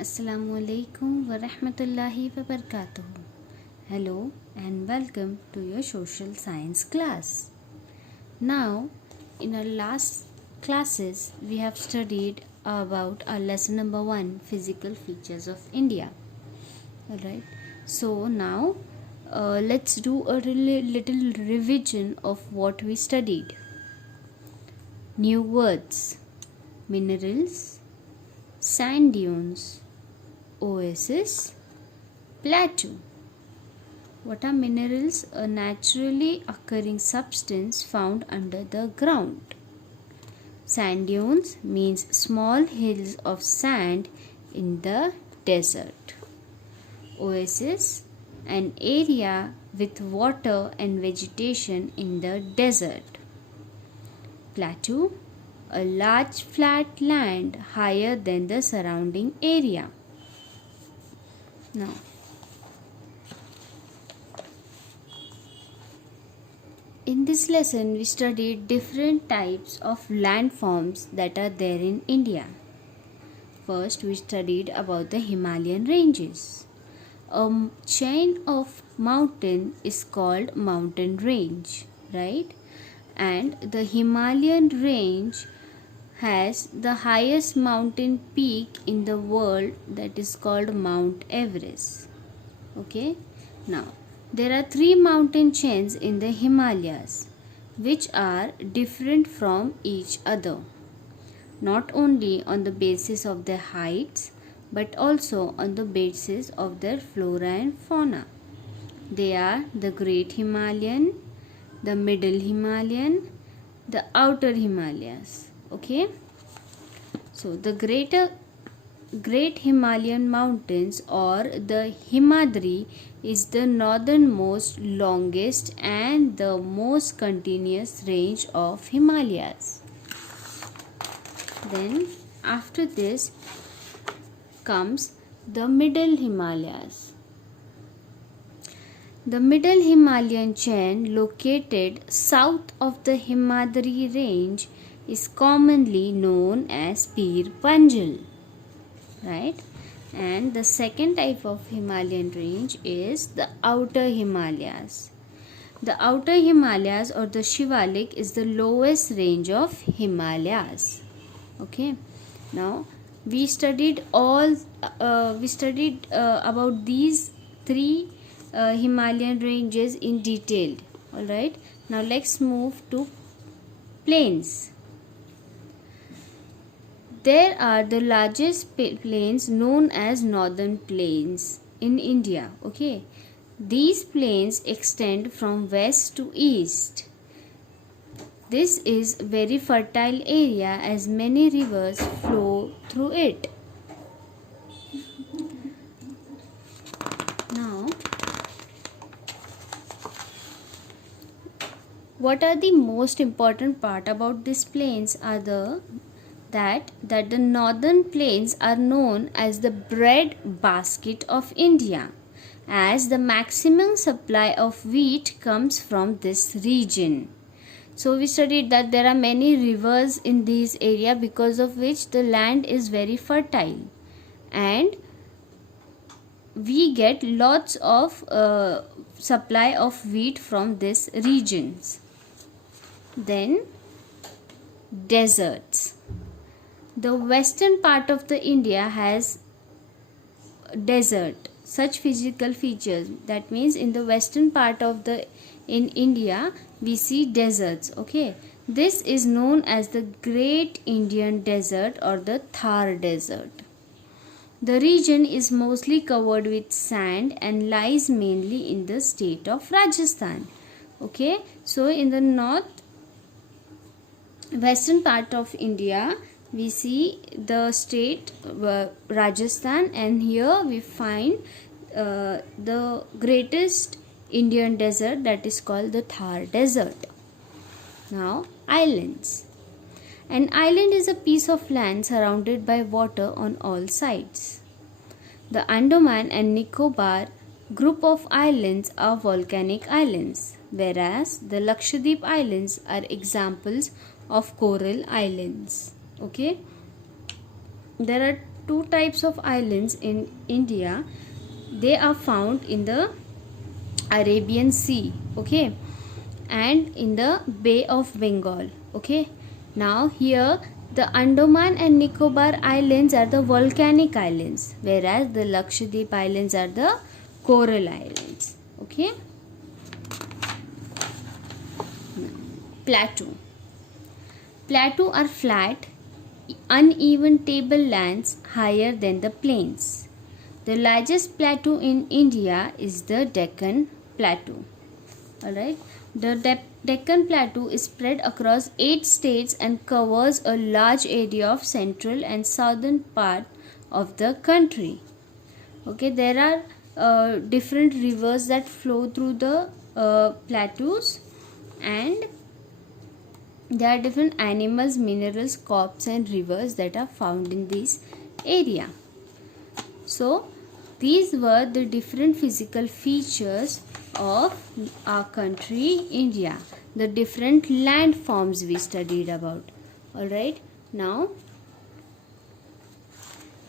Assalamualaikum warahmatullahi wabarakatuh. Hello and welcome to your social science class. Now, in our last classes, we have studied about our lesson number 1, physical features of India. Alright, so now let's do a little revision of what we studied. New words: minerals, sand dunes, oasis, plateau. What are minerals? A naturally occurring substance found under the ground. Sand dunes means small hills of sand in the desert. Oasis, an area with water and vegetation in the desert. Plateau, a large flat land higher than the surrounding area. Now, in this lesson, we studied different types of landforms that are there in India. First, we studied about the Himalayan ranges. A chain of mountain is called mountain range, right? And the Himalayan range has the highest mountain peak in the world, that is called Mount Everest. Okay, now there are 3 mountain chains in the Himalayas which are different from each other, not only on the basis of their heights but also on the basis of their flora and fauna. They are the Great Himalayan, the Middle Himalayan, the Outer Himalayas. Okay, so the Great Himalayan Mountains, or the Himadri, is the northernmost, longest and the most continuous range of Himalayas. Then after this comes the Middle Himalayas. The Middle Himalayan chain, located south of the Himadri range, is commonly known as Pir Panjal, right? And the second type of Himalayan range is the Outer Himalayas. The Outer Himalayas, or the Shivalik, is the lowest range of Himalayas. Okay, now we studied about these 3 Himalayan ranges in detail. All right, now let's move to plains. There are the largest plains known as northern plains in India. Okay, these plains extend from west to east. This is very fertile area as many rivers flow through it. Now, what are the most important part about these plains are that the northern plains are known as the bread basket of India, as the maximum supply of wheat comes from this region. So we studied that there are many rivers in this area, because of which the land is very fertile and we get lots of supply of wheat from these regions. Then deserts. The western part of the India has desert, such physical features. That means in the western part of in India we see deserts. Okay, this is known as the Great Indian Desert or the Thar Desert. The region is mostly covered with sand and lies mainly in the state of Rajasthan. Okay, so in the western part of India we see the state Rajasthan, and here we find the greatest Indian desert, that is called the Thar Desert. Now, islands. An island is a piece of land surrounded by water on all sides. The Andaman and Nicobar group of islands are volcanic islands, whereas the Lakshadweep Islands are examples of coral islands. Okay, there are two types of islands in India. They are found in the Arabian Sea, okay, and in the Bay of Bengal, okay. Now here the Andaman and Nicobar Islands are the volcanic islands, whereas the Lakshadweep Islands are the coral islands, okay. Plateau. Plateau are flat, uneven tablelands higher than the plains. The largest plateau in India is the Deccan Plateau. Alright, the Deccan Plateau is spread across 8 states and covers a large area of central and southern part of the country. Okay, there are different rivers that flow through the plateaus, and there are different animals, minerals, crops and rivers that are found in this area. So these were the different physical features of our country India, the different landforms we studied about. Alright, now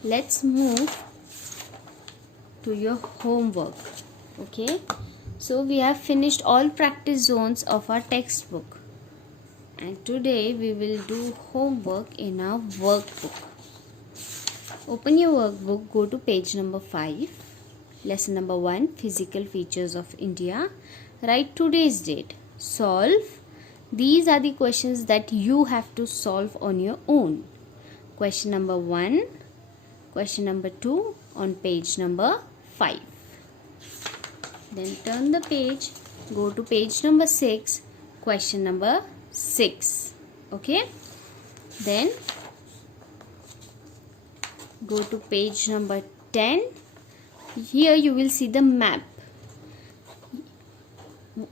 let's move to your homework. Okay, so we have finished all practice zones of our textbook, and today we will do homework in our workbook. Open your workbook, go to page number 5, lesson number 1, physical features of India. Write today's date. Solve. These are the questions that you have to solve on your own. Question number 1, question number 2 on page number 5. Then turn the page, go to page number 6, question number 6. Okay, then go to page number 10. Here you will see the map.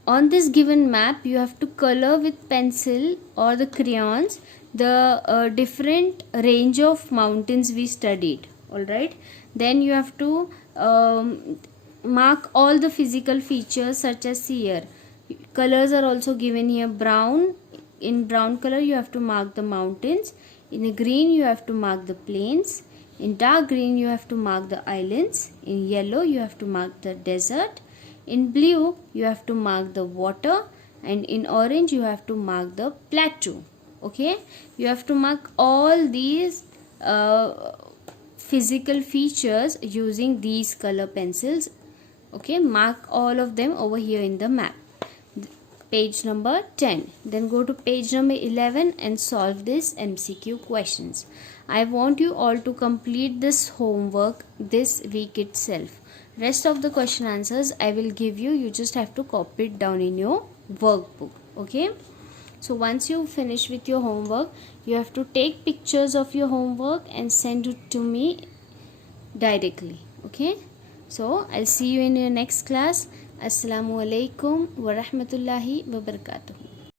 On this given map you have to color with pencil or the crayons the different range of mountains we studied. Alright, then you have to mark all the physical features, such as here colors are also given here. Brown, in brown color you have to mark the mountains, in the green you have to mark the plains, in dark green you have to mark the islands, in yellow you have to mark the desert, in blue you have to mark the water, and in orange you have to mark the plateau. Okay, you have to mark all these physical features using these color pencils. Okay, mark all of them over here in the map. Page number 10. Then go to page number 11 and solve this MCQ questions. I want you all to complete this homework this week itself. Rest of the question answers I will give you. You just have to copy it down in your workbook. Okay. So once you finish with your homework, you have to take pictures of your homework and send it to me directly. Okay. So I'll see you in your next class. Assalamu alaikum wa rahmatullahi wa barakatuh.